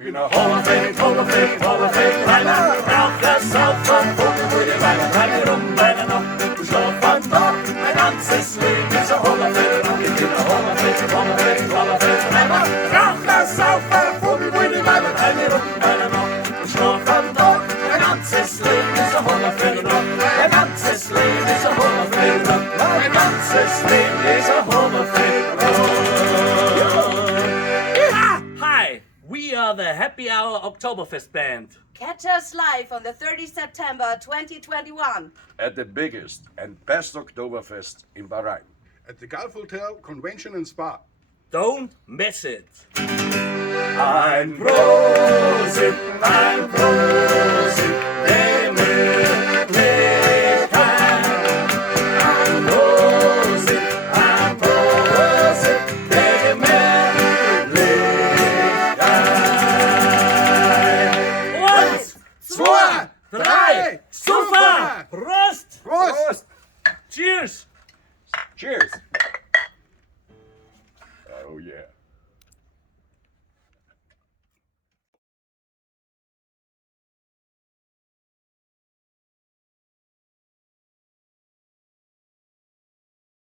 bin ein Hollerfeld, Hollerfeld, Hollerfeld, Reimer, rauch das auf und Vogel würde Weiber, reine rum bei der Nacht, du schlaf am Tag, mein ganzes Leben ist ein Hollerfeld, ich bin ein Hollerfeld, Hollerfeld, Hollerfeld, Reimer, rauch das auf und Vogel würde Weiber, reine rum bei der Nacht, du schlaf am Tag, mein ganzes Leben ist ein Hollerfeld, mein ganzes Leben ist ein Hollerfeld, mein ganzes Leben ist ein Hollerfeld. Hi, we are the Happy Hour Oktoberfest Band. Catch us live on the 30th September 2021. At the biggest and best Oktoberfest in Bahrain. At the Gulf Hotel Convention and Spa. Don't miss it. Ein Prosit, dem Möglichkeit. Ein Prosit, dem Möglichkeit. Und Zwei, drei, super! Prost! Prost! Cheers! Cheers!